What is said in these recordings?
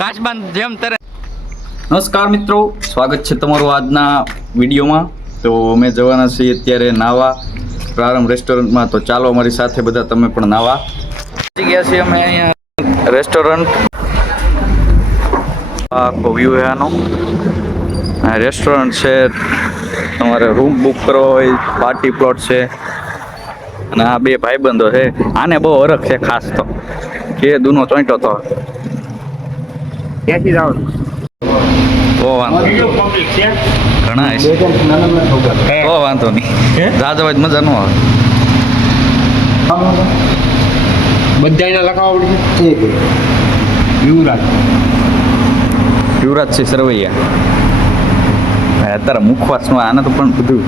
કાચબાન જેમ તરે. નમસ્કાર મિત્રો, સ્વાગત છે તમારું આજના વિડીયોમાં. તો અમે જવાના છીએ અત્યારે નાવા પ્રારંભ રેસ્ટોરન્ટમાં. તો ચાલો અમારી સાથે બધા તમે પણ નાવા. પહોંચી ગયા છીએ અમે અહીંયા રેસ્ટોરન્ટ. આખો વ્યૂ છે આનો. આ રેસ્ટોરન્ટ છે, તમારે રૂમ બુક કરવો હોય, પાર્ટી પ્લોટ છે. અને આ બે ભાઈબંધો છે, આને બહુ હરખ છે ખાસ તો કે દૂનો ચોંટ્યો તો ક્યાંથી જાવ બહુ વાંધો ઘણા બહુ વાંધો નહીં. જાજો જ મજા ન આવે. બધાને લખાવવું પડશે. યુવરાજસિંહ સરવૈયા અત્યારે મુખવાસમાં આને તો પણ બધું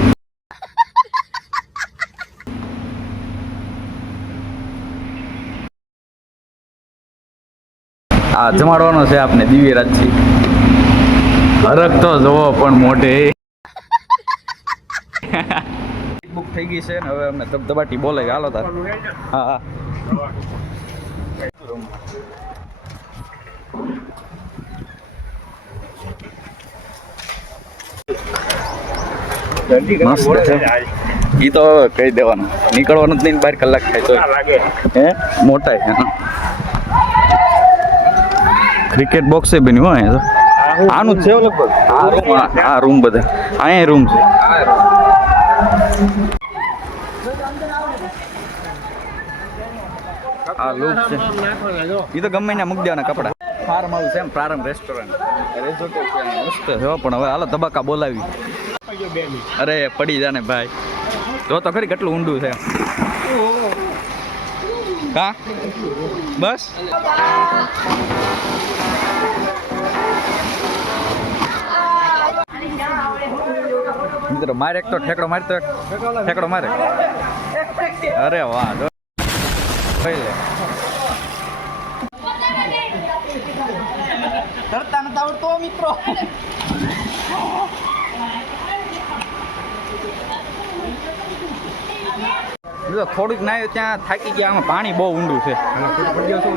આ જમાડવાનો છે આપને દિવ્યરાજસિંહ. હરખ તો જોવો પણ મોઢે. બુક થઈ ગઈ છે ને હવે અમને ધબધબાટી બોલે હાલો તાર. હા હા ઈ તો કહી દેવાનું, નીકળવાનું જ નહીં. 12 કલાક થાય તો હે મોટા છે. ક્રિકેટ બોક્સ એ બન્યું હોય તો આનું જ છે લગભગ. આ રૂમ બધા અહીંયા રૂમ છે. આ લુક છે. એ તો ગમે ના મૂકી દેવાના કપડા. ફાર્મ હાઉસ છે એમ, પ્રારંભ રેસ્ટોરન્ટ રિઝોર્ટ છે મસ્ત છે. પણ હવે હાલો તબક્કા બોલાવી. અરે પડી જાને ભાઈ, જો તો ખરી કેટલું ઊંડું છે. હા બસ મિત્રો મારે એક તો ઠેકડો મારતો, ઠેકડો મારે. અરે વાહ તરતા નતા આવડતો મિત્રો. થોડુંક નાયું ત્યાં થાકી ગયા. આમાં પાણી બહુ ઊંડું છે.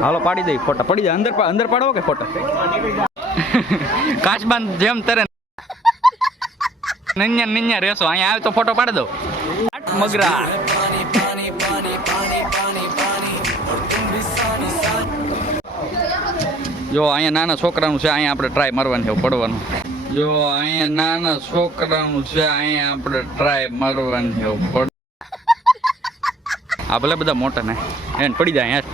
હાલો પાડી દઈ ફોટા. પડી જાય અંદર પાડો કે ફોટા. કાચબાન જેમ તરે નન્યા રહેશો. અહીંયા આવે તો ફોટો પાડી દો. મગરા જો અહીંયા નાના છોકરાનું છે. અહીંયા આપણે ટ્રાય મારવાની છે પડવાનું. જો અહીંયા નાના છોકરાનું છે. અહીંયા આપણે ટ્રાય મારવાની છે પડ. આ ભલે બધા મોટા ને એને પડી જાય યાર.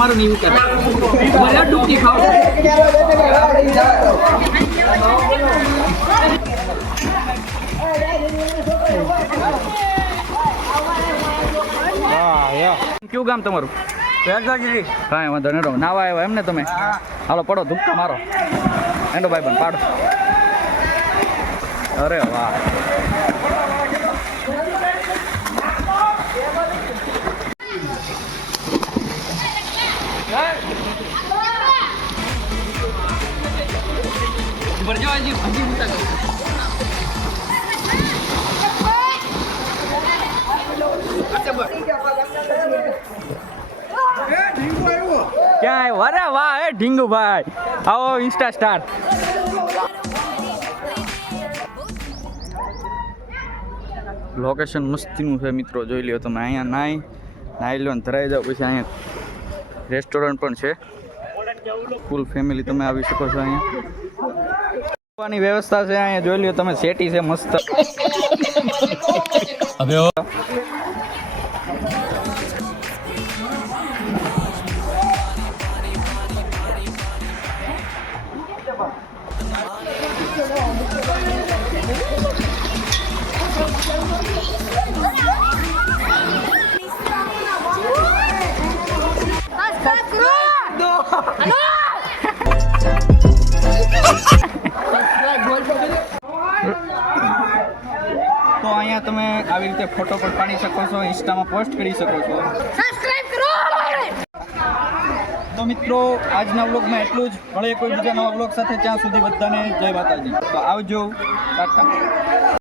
મારું નહીં ડૂબકી ખાવ. કયું ગામ તમારું? કાંઈ વાંધો નહીં. નાવા આવ્યા એમ ને તમે? હાલો પડો ધુક્કા મારો. એનો ભાઈ બન પાડો. અરે વાહ ક્યાં વરે વાહ એ ઢીંગુ ભાઈ. આવો ઇન્સ્ટા સ્ટાર. લોકેશન મસ્તીનું છે મિત્રો, જોઈ લ્યો તમે. અહીંયા નાઈ લો ને ધરાઈ જાઓ. પછી અહીંયા રેસ્ટોરન્ટ પણ છે. ફૂલ ફેમિલી તમે આવી શકો છો. અહીંયા ની વ્યવસ્થા છે. અહીંયા જોઈ લ્યો તમે, સેટી છે મસ્ત. આવી રીતે ફોટો પણ પાડી શકો છો, ઇન્સ્ટામાં પોસ્ટ કરી શકો છો. સબસ્ક્રાઇબ કરો. તો મિત્રો આજના વ્લોગમાં એટલું જ. મળીએ કોઈ બીજા નવા વ્લોગ સાથે. ત્યાં સુધી બધાને જય માતાજી. તો આવજો. ટાટા.